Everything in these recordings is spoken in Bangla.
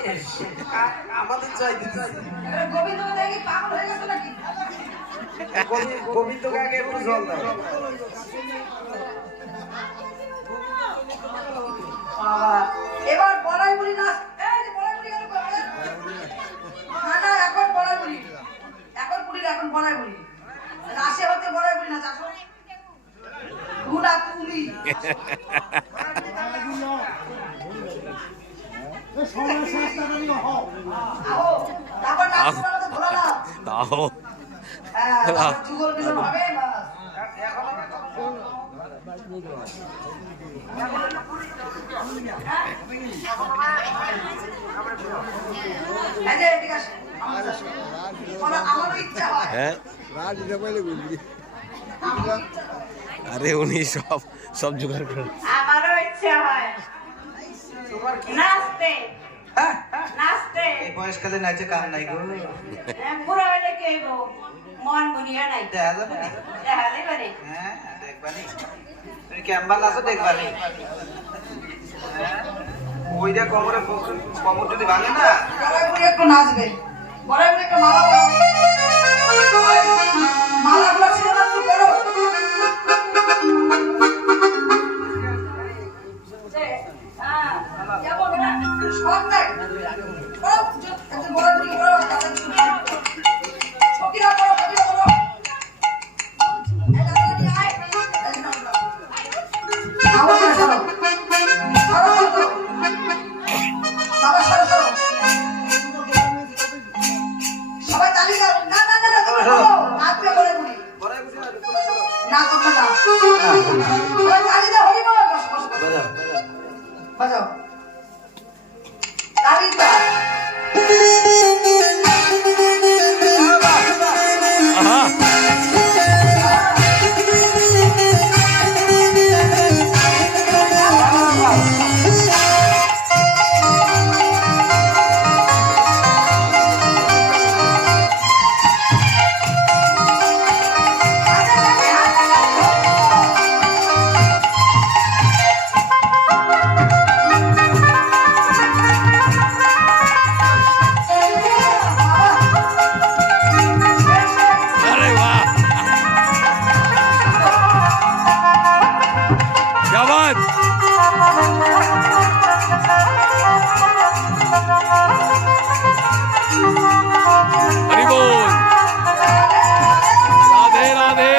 শেষ আমাদের চাই দিতে গোবিন্দকে দেখি পাগল হয়ে গেছে নাকি? গোবিন্দকে আগে একটু জল দাও। এবার বড়াই বুড়ি নাচ। এই যে বড়াই বুড়ি গেল কই? না না এখন বড়াই বুড়ি, এখন বুড়ি এখন বড়াই বুড়ি রাশে হতে বড়াই বুড়ি নাচ। আসো গুনা তুমি তারপর নাচ করতে ভোলা না তাও হ্যাঁ যুগল কিছু হবে না। হ্যাঁ আরে উনি সব জোগাড় করে আমারও ইচ্ছা হয় নাচতে নাচতে। এই বয়সকালে নাচে কাম নাই গো। পুরো হলে কে গো মন বুনিয়া নাই দেখা যাবে না? দেখালে করে হ্যাঁ দেখবানি তুমি ক্যাম্বা নাচো দেখবানি। ওইটা কোমর যদি ভাঙে না বড়াই বুড়ি একটু নাচবে। বড়াই বুড়ি একটু মালা পরো, মালাগুলো ছিল না একটু পরো। সব দেখ পরো, একজন বড়াই বুড়ি পরো, তাদের সকিরা পরো, সকিরা পরো। এটা তো নিয়ে আয়, আওয়াজ না সরো সরো সরো সরো সরো সরো সবাই তালি দাও। না না না না তুমি বলো নাচবে বলে বুড়ি না কথা না সবাই তালি দাও। হরি বল বস বস বাজাও বাজাও তালি দাও। আহা अरे वाह क्या बात हरि बोल राधे राधे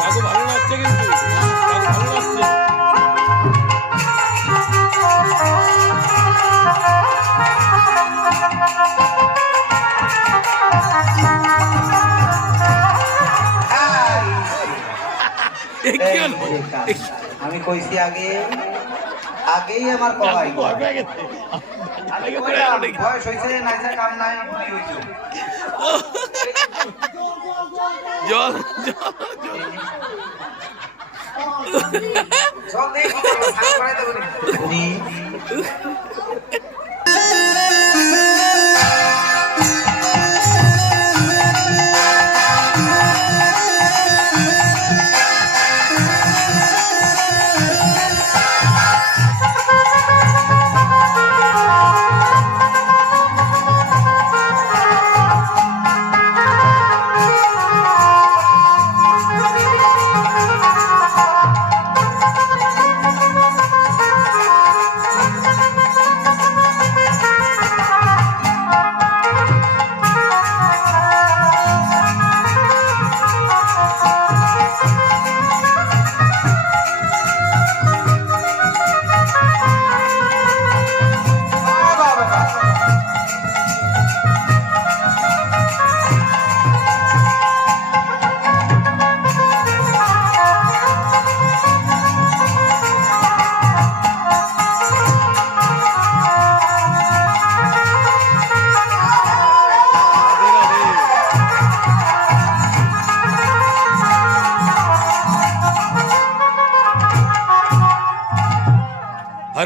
কাকু ভালো লাগছে কিন্তু কাকু ভালো লাগছে এ কি হলো? আমি কইছি আগেই আমার কবাই ভয় পেয়ে গেছে আগে পড়ে গেল নাকি? বয়স হয়েছে নাইসা কাম নাই বুড়ি হইছো জল সব দেই সান করে দেব বুড়ি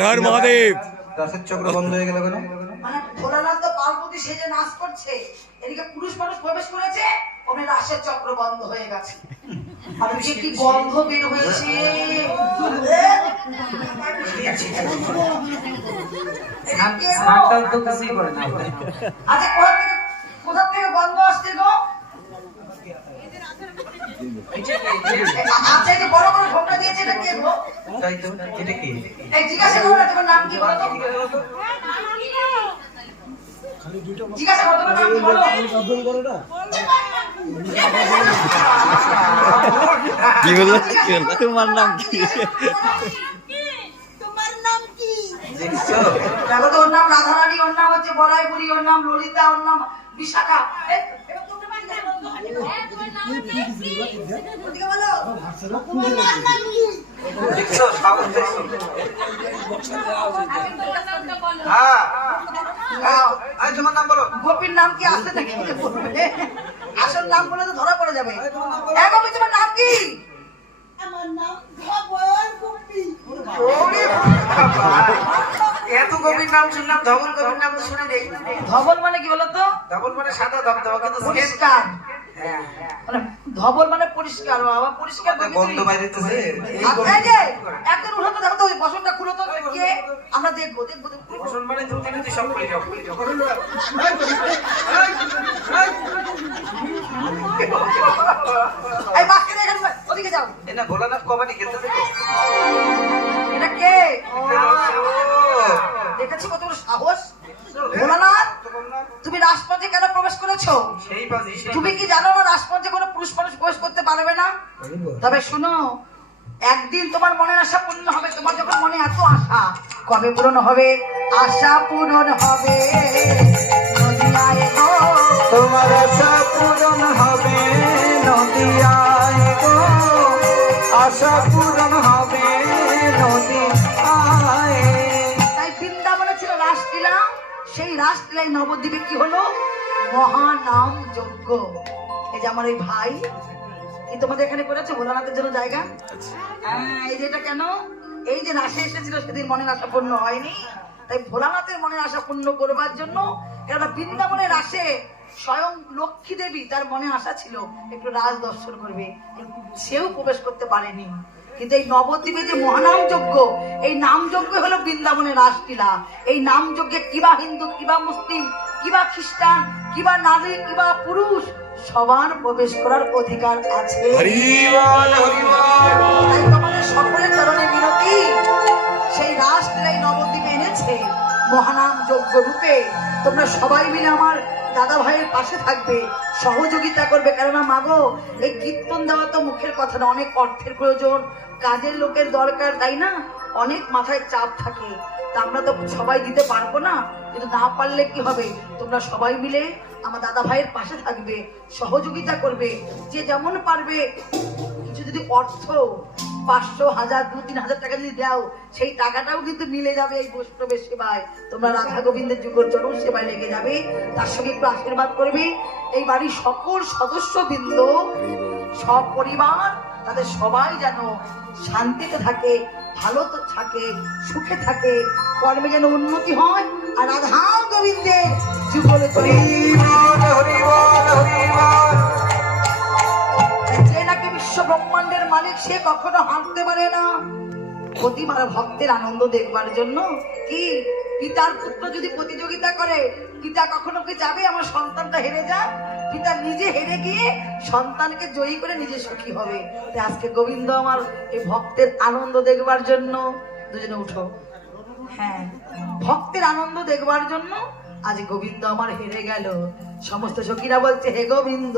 হর মহাদেব। রাসের চক্র বন্ধ হয়ে গেল কেন? মানে ভোলানাথ তো পার্বতী সেজে নাচ করছে, এদিকে পুরুষ মানুষ প্রবেশ করেছে, ওখানে রাসের চক্র বন্ধ হয়ে গেছে। আর ওদিকে কি গন্ধ বের হয়েছে। আচ্ছা কোথা থেকে গন্ধ আসছে গো? আচ্ছা এই যে বড় বড় ঢোকটা দিয়েছে এটা কে গো? তাই তো, এটা কি? এই জিজ্ঞাসা করো না তোমার নাম কি বলো তো? জিজ্ঞাসা করো তোমার নাম কি বলো? কি বললো? তোমার নাম কি? দেখছো? দেখো তো ওর নাম রাধারানী, ওর নাম হচ্ছে বড়াইপুরি, ওর নাম ললিতা, ওর নাম বিশাখা। ওদিকে বলো। দেখছো? সাহস দেখছো? হ্যাঁ। আয় তোমার নাম বলো। গোপীর নাম কি আসতে নাকি? আসল নাম বলে তো ধরা পড়ে যাবে। হ্যাঁ গোপী, তোমার নাম কি? ওরে বাবা! এত গভীর নাম শুনলাম, ধবল গভীর নাম তো শুনে নেই। ধবল মানে কি বলো তো? ধবল মানে সাদা ধবধবা, কিন্তু পরিষ্কার। হ্যাঁ, মানে ধবল মানে পরিষ্কার, বাবা পরিষ্কার আমাদের গন্ধ বাইরেতেছে। এই আচ্ছা, এই যে একজন উঠো তো, দেখো তো ওই বসনটা খুলো তো, কে? আমরা দেখবো দেখবো দেখবো। বসন মানে ধুতে ধুতে সব করে যাও। এই বাচ্চারা এখানে ওদিকে যাও। এটা ভোলানাথ কবাডি খেলতেছে তো? এটা কে? ও, দেখেছি কত বড় সাহস। ভোলানাথ, তুমি রাজপথে কেন প্রবেশ করেছো? সেই বাজি, সেই তুমি কি জানো না রাজপথে কোনো পুরুষ মানুষ প্রবেশ করতে পারবে না? তবে শুনো, একদিন তোমার মনের আশা পূর্ণ হবে। তোমার যখন মনে এত আশা, কবে পূরণ হবে? আশা পূরণ হবে নদিয়ায় গো। তোমার আশা পূরণ হবে নদিয়ায় গো, আশা পূরণ হবে নদিয়ায়। তাই বৃন্দাবনে ছিল রাসলীলা, সেই রাসলীলায় নবদ্বীপে কি হলো? মহানাম যজ্ঞ। এই যে আমার এই ভাই, এই তোমাদের এখানে করেছে ভোলানাথের জন্য জায়গা। হ্যাঁ, এই যে এটা কেন? এই যে রাসে এসেছিল সেদিন মনের আশা পূর্ণ হয়নি, তাই ভোলানাথের মনের আশা পূর্ণ করবার জন্য কেননা বৃন্দাবনের রাসে স্বয়ং লক্ষ্মী দেবী, তার মনে আশা ছিল একটু রাজ দর্শন করবে, সেও প্রবেশ করতে পারেনি। কিন্তু এই নবদ্বীপে যে মহানাম যজ্ঞ, এই নাম যজ্ঞ হলো বৃন্দাবনের রাসলীলা। এই নাম যজ্ঞে কিবা হিন্দু, কিবা মুসলিম, কিবা খ্রিস্টান, কিবা নারী, কিবা পুরুষ, সবার প্রবেশ করার অধিকার আছে। হরি বল, হরি বল। তাই তোমাদের সকলের চরণে বিনতি, সেই রাসলীলাই নবদ্বীপে এনেছে মহানাম যজ্ঞ রূপে। তোমরা সবাই মিলে আমার দাদা ভাইয়ের পাশে থাকবে, সহযোগিতা করবে। কেননা মাগো, এই কীর্তন দেওয়া তো মুখের কথা না, অনেক অর্থের প্রয়োজন, কাজের লোকের দরকার, তাই না? অনেক মাথায় চাপ থাকে, তা আমরা তো সবাই দিতে পারবো না। কিন্তু না পারলে কি হবে? তোমরা সবাই মিলে আমার দাদা ভাইয়ের পাশে থাকবে, সহযোগিতা করবে, যে যেমন পারবে। কিছু যদি অর্থ 500, 1000, 2-3 হাজার টাকা যদি দাও, সেই টাকাটাও কিন্তু মিলে যাবে এই বৈষ্ণবের সেবায়। তোমরা রাধা গোবিন্দের যুগল চরণ সেবায় লেগে যাবে, তার সঙ্গে একটু আশীর্বাদ করবে। এই বাড়ির সকল সদস্যবৃন্দ, সব পরিবার, তাদের সবাই যেন শান্তিতে থাকে, ভালো তো থাকে, সুখে থাকে, কর্মে যেন উন্নতি হয়। আর রাধা গোবিন্দের যুগল যে নাকি বিশ্ব ব্রহ্মাণ্ডের মালিক, সে কখনো হাঁটতে পারে না। প্রতিবার ভক্তের আনন্দ দেখবার জন্য কি পিতার পুত্র যদি প্রতিযোগিতা করে, পিতা কখনো কি যাবে আমার সন্তানটা হেরে যাক? পিতা নিজে হেরে গিয়ে সন্তানকে জয়ী করে নিজে সুখী হবে। তাই আজকে গোবিন্দ আমার এই ভক্তের আনন্দ দেখবার জন্য, দুজনে উঠো, হ্যাঁ, ভক্তের আনন্দ দেখবার জন্য আজ গোবিন্দ আমার হেরে গেল। সমস্ত সখীরা বলছে, হে গোবিন্দ,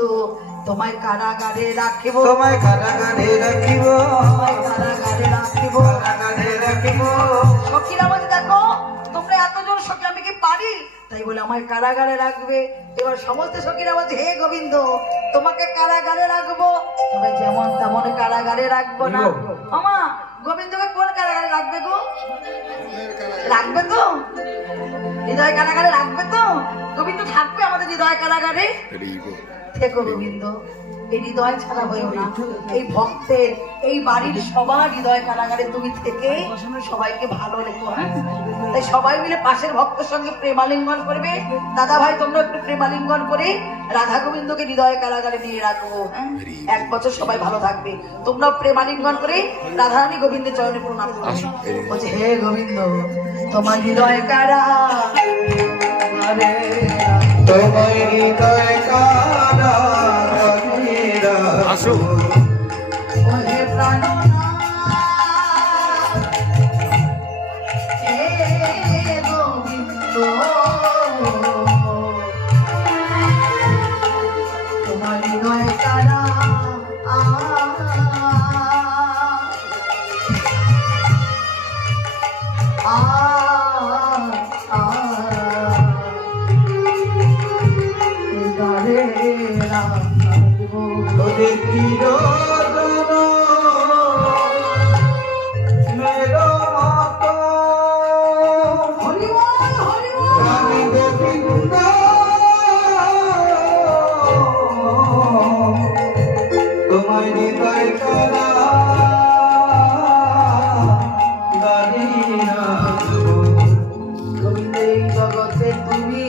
তোমায় কারাগারে রাখিব, তোমায় কারাগারে রাখিব, তোমায় কারাগারে রাখিব, কারাগারে রাখিব। সখীরা বলছে, দেখো তোমরা এতজন সখী, আমি কি পারি? তাই বলে আমায় কারাগারে রাখবে। এবার সমস্ত সখীরা বলছে, হে গোবিন্দ, তোমাকে কারাগারে রাখবো, তবে যেমন তেমন কারাগারে রাখবো না। আমা, গোবিন্দকে কোন কারাগারে রাখবে গো? রাখবে তো? হৃদয় কারাগারে রাখবে তো? গোবিন্দ থাকবে আমাদের হৃদয় কারাগারে। থেকো গোবিন্দ, এই হৃদয় ছাড়া হয়েও না। এই ভক্তের, এই বাড়ির সবার হৃদয় কারাগারে তুমি থেকে সবাইকে ভালো রেখো, হ্যাঁ? তাই সবাই মিলে পাশের ভক্তের সঙ্গে প্রেমালিঙ্গন করবে। দাদা ভাই তোমরা একটু প্রেমালিঙ্গন করে রাধা গোবিন্দকে হৃদয় কারাগারে নিয়ে রাখবো, হ্যাঁ? 1 বছর সবাই ভালো থাকবে। তোমরা প্রেমালিঙ্গন করে রাধারানী গোবিন্দের চরণে প্রণাম করো। বলছে হে গোবিন্দ তোমার হৃদয় কারাগারে তোমার হৃদয় কারাগারে আসো ওহে প্রাণনাথ, হে গোবিন্দ তোমার হৃদয় তোদের চিরজন মেরো মতো হরিবল হরিবল আমি গোবিন্দ তোমার হৃদয় কারাগারে রাখবো। গোবিন্দ এই জগতে তুমি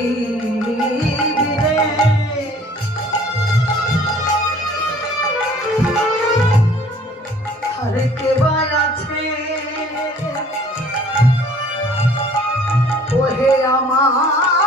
বিনে হরে কেবাই আছে ওহে আমার